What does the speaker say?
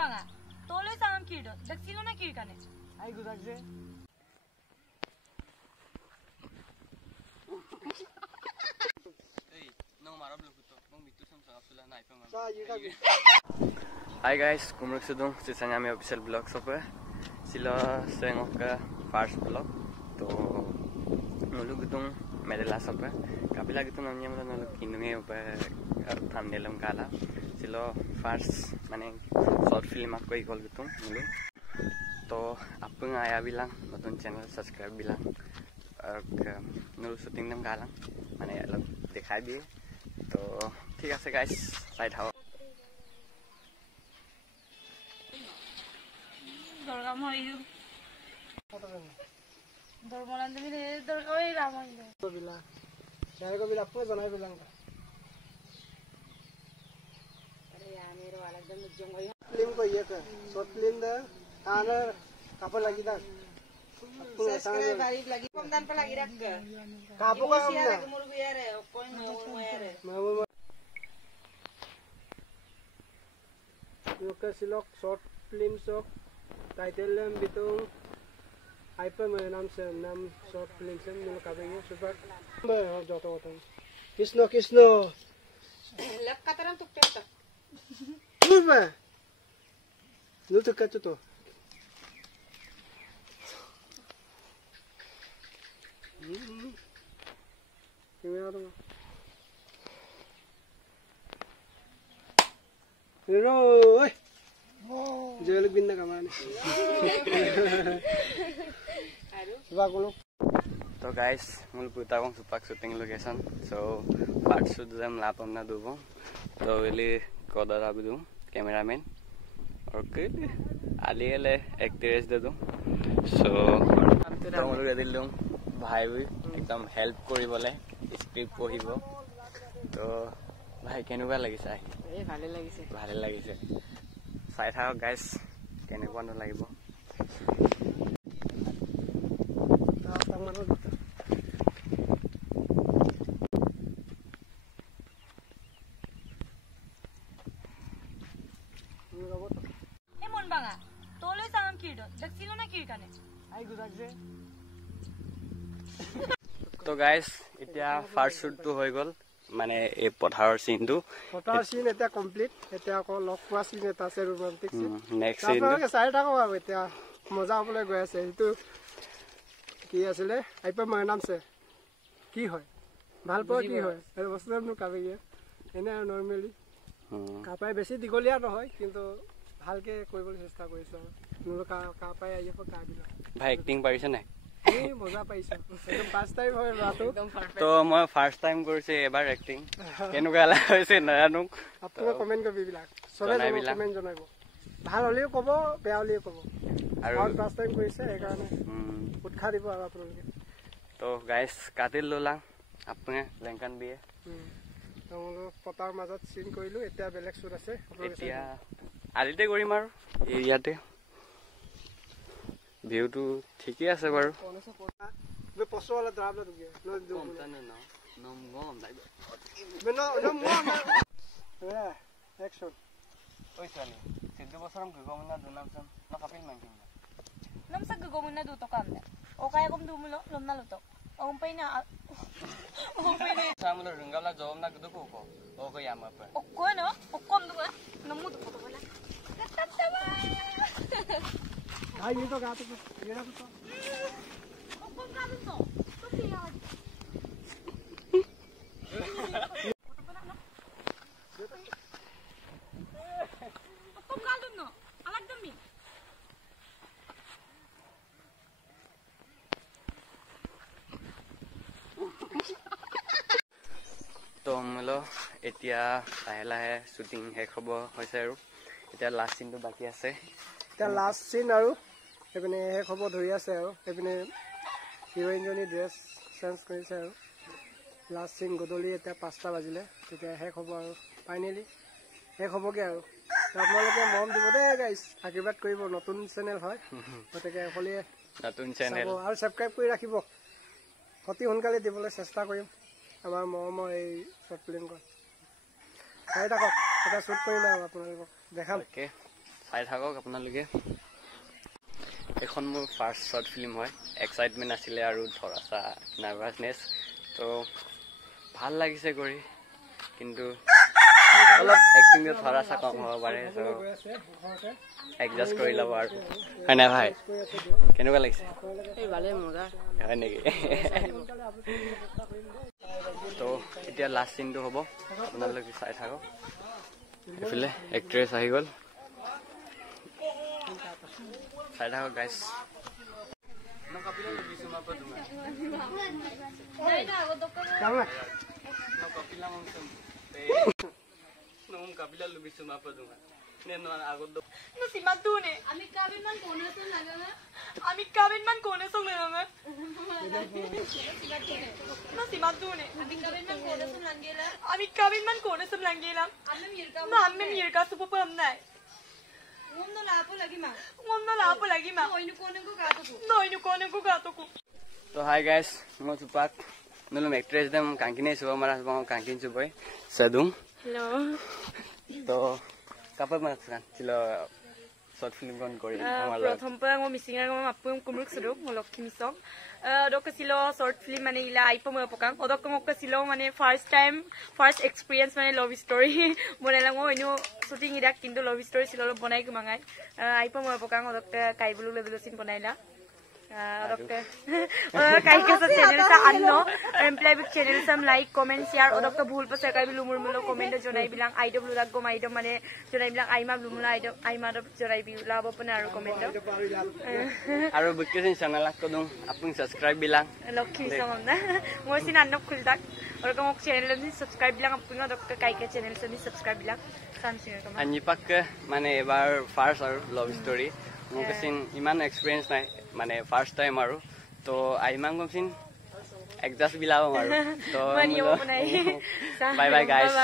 ভাঙা তোলে সাম কিড় দেখছিল না কিড় কানে আই গুদাক যে এই নো মারব লুকুতো মং বিটু সম সাপসুলা নাই পা sa yuda Hi guys, kumruk sudung sisanya kami official vlog sope. Sila sengok ke first vlog. To nulu gitung medela sope. Kapila gitung namanya mula nulu kinunge ope thumbnail kala. Sila first mane short film aku ikol gitung nulu. To apa ngaya bilang nonton channel subscribe bilang. Nulu shooting nam kala. Mane alog dikhai diye. To ठीक है guys, right how দরগা মইলু দরমলান দিলে দরগা ওই রামাইলু bila saya ko bila po janai bilang ka अरे यार मेरो वाला एकदम जंगल film ko ye ka short film da ana kapal lagi da subscribe lagi pemdan pa lagi rak ka kapo ka amna मुर्ग यार कोई no यार mama yo ka silok short film sok title lam bitung hyper nam se nam short film se mil ka be super ba joto joto Krishna Krishna lap kataram tuk tek tak Kurba lu tu ka tu Gimana tuh? Oi. Jual binda kemana? Aduh. तो guys मुल पुता को सुपाक shooting location सो part shoot जम लापम ना दुबो तो वेली कोदर आबि दु कैमरामैन और के आलिएले एक्ट्रेस दे दु सो तो मुल के दिलु भाई भी एकदम हेल्प करिबले स्क्रिप्ट पढिबो तो भाई केनुवा লাগিছে ए भाले লাগিছে চাই থাকক গাইস কেনেকুৱা ন লাগিব এমন ভাঙা তোলে সাম কিড় দেখছিল না কিড় কানে আই গুদাক যে তো গাইস এতিয়া ফার্স্ট শুট তো হৈ গল মানে এই পথাৰৰ সিন তো পথাৰৰ সিন এটা কমপ্লিট এটা আকৌ লক পোৱা সিন এটা আছে ৰোমান্টিক সিন নেক্সট সিন আপোনালোকে চাই থাকক আৰু এতিয়া মজা হ'বলৈ গৈ আছে এইটো কি আছিলে আইপা মাৰ নাম আছে কি হয় ভাল পোৱা কি হয় এই বস্তুটো কাবেগে এনে নৰমালি কাপাই বেছি দীঘলীয়া নহয় কিন্তু ভালকে কৰিবলৈ চেষ্টা কৰিছো আৰু কাপাই আহিব কাবিলা ভাই এক্টিং পাৰিছে নাই এই মজা পাইছো একদম ফাৰ্স্ট টাইম হয় ৰাতো তো মই ফাৰ্স্ট টাইম কৰিছে এবাৰ এক্টিং কেনেকুৱা লাগিছে নাজানো আপোনালোকে কমেন্ট কৰিবিলা চবে কমেন্ট জনাব ভাল হলেও ক'ব বেয়া হলেও ক'ব আৰু ফাৰ্স্ট টাইম কৰিছে সেইকাৰণে উৎসাহ দিব আৰু আপোনালোকে তো গাইস কাটিল ললা আপুনি লেংকান বিয়ে পতাৰ মাজত সিন কৰিলো এতিয়া বেলেগ শুট আছে এতিয়া আলিতে কৰিম আৰু এৰিয়াতে ভিউটো ঠিকই আছে বাৰু বে পছৱালা দ্ৰাবলা দুগে একশন ওইছানি সিদ্ধ বছরম গগমনা দুনামসম না Kapil মানকিন nam sa gagawin duto kamda o kaya kum dumulo lom na luto umpay na samulo ringala jawam na gudu ko o ko yama pa okko no okkom duga namudo ko wala tataba ay nito gato ko yera ko okkom ka dun to piya okkom ka dun no alag dami তো মলো এতিয়া লাহে লাহে shooting শেষ হ'ব হৈছে আৰু এতিয়া last সিনটো বাকি আছে এতিয়া লাষ্ট সিন আৰু এপিনে শেষ হ'ব ধৰি আছে আৰু এপিনে হিৰোইনজনী ড্ৰেছ চেঞ্জ কৰিছে আৰু লাষ্ট সিন গধূলি এতিয়া 5টা বাজিলে তেতিয়া শেষ হ'ব আৰু ফাইনেলি শেষ হ'বগে আৰু আপোনালোকে মৰম দিব দেই গাইছ আশীৰ্বাদ কৰিব নতুন চেনেল হয় গতিকে সকলোৱে নতুন চেনেল আৰু সাবস্ক্ৰাইব কৰি ৰাখিব অতি সোনকালে দিবলৈ চেষ্টা কৰিম আমাৰ মৰমৰ এই শ্বৰ্ট ফিল্মখন চাই থাকক এটা শ্বুট কৰিম আৰু আপোনালোকক দেখাম চাই থাকক আপোনালোকে এখন মোৰ ফাৰ্ষ্ট শ্বৰ্ট ফিল্ম হয় এক্সাইটমেণ্ট আছিলে আৰু ধৰাচা নাৰ্ভাছনেছ তো ভাল লাগিছে কৰি কিন্তু অলপ এক্টিংটো ধৰাচা কম হ'ব পাৰে চ' এডজাষ্ট কৰি ল'ব আৰু হয় নাই ভাই কেনেকুৱা লাগিছে হয় নেকি তো এতিয়া লাষ্ট চিনটো হ'ব আপোনালোকে চাই থাকক এইফালে এক্ট্ৰেছ আহি গ'ল চাই থাকক guys Kabila lebih semua apa tuh? Nenek aku tuh. No si matu ne. Ami kabin man kone song laganga. Ami kabin man kone song laganga. No si matu ne. Ami kabin man kone song langela. Ami kabin man kone song langela. Amme mirka. No amme mirka super pam nai. Ngondo lapo lagi ma. Ngondo lapo lagi ma. Noinu kone ko gato ko. Noinu kone ko gato ko. So hi guys, mau cepat. Nulung actress dem kangkini suka marah bang kangkin coba. Sedung. Hello. তো কাপৰ মাছখান ছিল short film খন কৰি প্ৰথম পৰা মই মিছিঙৰ মই আপুম কুমৰুক সদক মই লক্ষ্মী মিছক দক ছিল শৰ্ট ফিল্ম মানে ইলা আইপ মই পকাং অদক মোক ছিল মানে ফাৰ্স্ট এক্সপেৰিয়েন্স মানে লাভ ষ্টৰী বনাইলা মই ইনো শুটিং ইডাক কিন্তু লাভ ষ্টৰী ছিল বনাই কুমাঙাই আইপ মই পকাং অদক কাইবলু লেভেল সিন বনাইলা Dokter, kayak kita channel sa ano, reply big channel sam like, comment, share. O dokter bhul pa sa kayo lumur mulo comment jonai bilang idol lulag ko idol mane jonai bilang aima lumula idol aima do jonai bilang labo pa na aro comment do. Aro bukti channel ko dong, apung subscribe bilang. Lokhi sa na, mo sinanok kuldak. Or kung channel ni subscribe bilang apung dokter kayak channel sa ni subscribe bilang. Samsung ka. Anji pak mane ebar first or love story. Mo kasin iman experience na মানে first time আৰু তো Ayman গমছিন adjust বিলাও আৰু তো bye bye guys